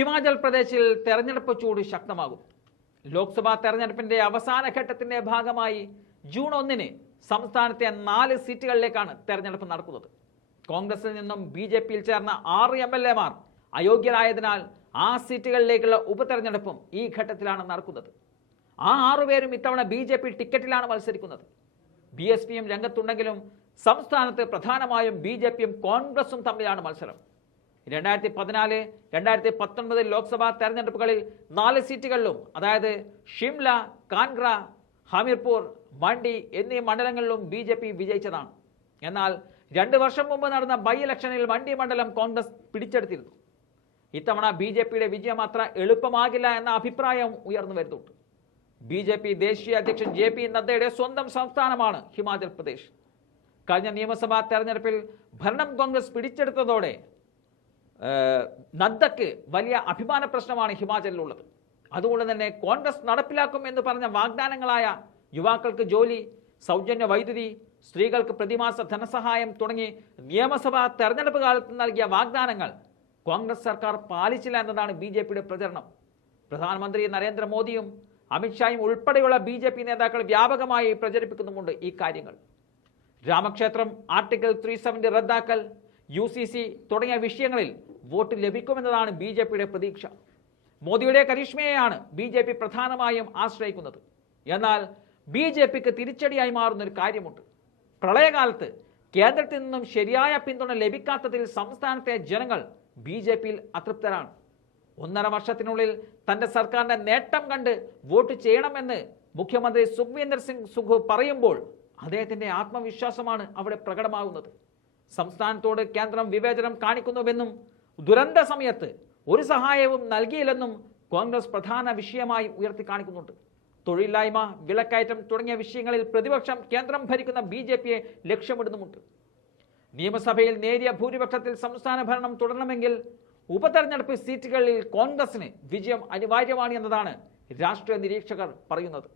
ഹിമാചൽ പ്രദേശിൽ തെരഞ്ഞെടുപ്പ് ചൂട് ശക്തമാകും. ലോക്സഭാ തെരഞ്ഞെടുപ്പിന്റെ അവസാന ഘട്ടത്തിന്റെ ഭാഗമായി ജൂൺ ഒന്നിന് സംസ്ഥാനത്തെ നാല് സീറ്റുകളിലേക്കാണ് തെരഞ്ഞെടുപ്പ് നടക്കുന്നത്. കോൺഗ്രസിൽ നിന്നും ബി ജെ പിയിൽ ചേർന്ന ആറ് എം എൽ എമാർ അയോഗ്യരായതിനാൽ ആ സീറ്റുകളിലേക്കുള്ള ഉപതെരഞ്ഞെടുപ്പും ഈ ഘട്ടത്തിലാണ് നടക്കുന്നത്. ആ ആറുപേരും ഇത്തവണ ബി ജെ പി ടിക്കറ്റിലാണ് മത്സരിക്കുന്നത്. ബി എസ് പിയും രംഗത്തുണ്ടെങ്കിലും സംസ്ഥാനത്ത് പ്രധാനമായും ബി ജെ പിയും കോൺഗ്രസും തമ്മിലാണ് മത്സരം. രണ്ടായിരത്തി പതിനാല് രണ്ടായിരത്തി പത്തൊൻപത് ലോക്സഭാ തെരഞ്ഞെടുപ്പുകളിൽ നാല് സീറ്റുകളിലും അതായത് ഷിംല കാൻഗ്ര ഹമീർപൂർ മണ്ഡി എന്നീ മണ്ഡലങ്ങളിലും ബി ജെ പി വിജയിച്ചതാണ്. എന്നാൽ രണ്ട് വർഷം മുമ്പ് നടന്ന ബൈ ഇലക്ഷനിൽ മണ്ഡി മണ്ഡലം കോൺഗ്രസ് പിടിച്ചെടുത്തിരുന്നു. ഇത്തവണ ബി ജെ പിയുടെ വിജയം അത്ര എളുപ്പമാകില്ല എന്ന അഭിപ്രായം ഉയർന്നു വരുന്നുണ്ട്. ബി ജെ പി ദേശീയ അധ്യക്ഷൻ ജെ പി നദ്ദയുടെ സ്വന്തം സംസ്ഥാനമാണ് ഹിമാചൽ പ്രദേശ്. കഴിഞ്ഞ നിയമസഭാ തെരഞ്ഞെടുപ്പിൽ ഭരണം കോൺഗ്രസ് പിടിച്ചെടുത്തതോടെ നദ്ദക്ക് വലിയ അഭിമാന പ്രശ്നമാണ് ഹിമാചലിലുള്ളത്. അതുകൊണ്ട് തന്നെ കോൺഗ്രസ് നടപ്പിലാക്കും എന്ന് പറഞ്ഞ വാഗ്ദാനങ്ങളായ യുവാക്കൾക്ക് ജോലി സൗജന്യ വൈദ്യുതി സ്ത്രീകൾക്ക് പ്രതിമാസ ധനസഹായം തുടങ്ങി നിയമസഭാ തെരഞ്ഞെടുപ്പ് കാലത്ത് നൽകിയ വാഗ്ദാനങ്ങൾ കോൺഗ്രസ് സർക്കാർ പാലിച്ചില്ല എന്നതാണ് ബി ജെ പിയുടെ പ്രചരണം. പ്രധാനമന്ത്രി നരേന്ദ്രമോദിയും അമിത്ഷായും ഉൾപ്പെടെയുള്ള ബി ജെ പി നേതാക്കൾ വ്യാപകമായി പ്രചരിപ്പിക്കുന്നുമുണ്ട് ഈ കാര്യങ്ങൾ. രാമക്ഷേത്രം ആർട്ടിക്കിൾ ത്രീ സെവന്റി റദ്ദാക്കൽ യു സി സി തുടങ്ങിയ വിഷയങ്ങളിൽ വോട്ട് ലഭിക്കുമെന്നതാണ് ബി ജെ പിയുടെ പ്രതീക്ഷ. മോദിയുടെ കരിഷ്മയെയാണ് ബി ജെ പി പ്രധാനമായും ആശ്രയിക്കുന്നത്. എന്നാൽ ബി ജെ പിക്ക് തിരിച്ചടിയായി മാറുന്നൊരു കാര്യമുണ്ട്. പ്രളയകാലത്ത് കേന്ദ്രത്തിൽ നിന്നും ശരിയായ പിന്തുണ ലഭിക്കാത്തതിൽ സംസ്ഥാനത്തെ ജനങ്ങൾ ബി ജെ പിയിൽ അതൃപ്തരാണ്. ഒന്നര വർഷത്തിനുള്ളിൽ തന്റെ സർക്കാരിന്റെ നേട്ടം കണ്ട് വോട്ട് ചെയ്യണമെന്ന് മുഖ്യമന്ത്രി സുഖ്വീന്ദർ സിംഗ് സുഖു പറയുമ്പോൾ അദ്ദേഹത്തിന്റെ ആത്മവിശ്വാസമാണ് അവിടെ പ്രകടമാകുന്നത്. സംസ്ഥാനത്തോട് കേന്ദ്രം വിവേചനം കാണിക്കുന്നുവെന്നും ദുരന്ത സമയത്ത് ഒരു സഹായവും നൽകിയില്ലെന്നും കോൺഗ്രസ് പ്രധാന വിഷയമായി ഉയർത്തി കാണിക്കുന്നുണ്ട് തൊഴിലില്ലായ്മ വിലക്കയറ്റം തുടങ്ങിയ വിഷയങ്ങളിൽ പ്രതിപക്ഷം കേന്ദ്രം ഭരിക്കുന്ന ബി ജെ പിയെ ലക്ഷ്യമിടുന്നുമുണ്ട്. നിയമസഭയിൽ നേരിയ ഭൂരിപക്ഷത്തിൽ സംസ്ഥാന ഭരണം തുടരണമെങ്കിൽ ഉപതെരഞ്ഞെടുപ്പ് സീറ്റുകളിൽ കോൺഗ്രസിന് വിജയം അനിവാര്യമാണ് എന്നതാണ് രാഷ്ട്രീയ നിരീക്ഷകർ പറയുന്നത്.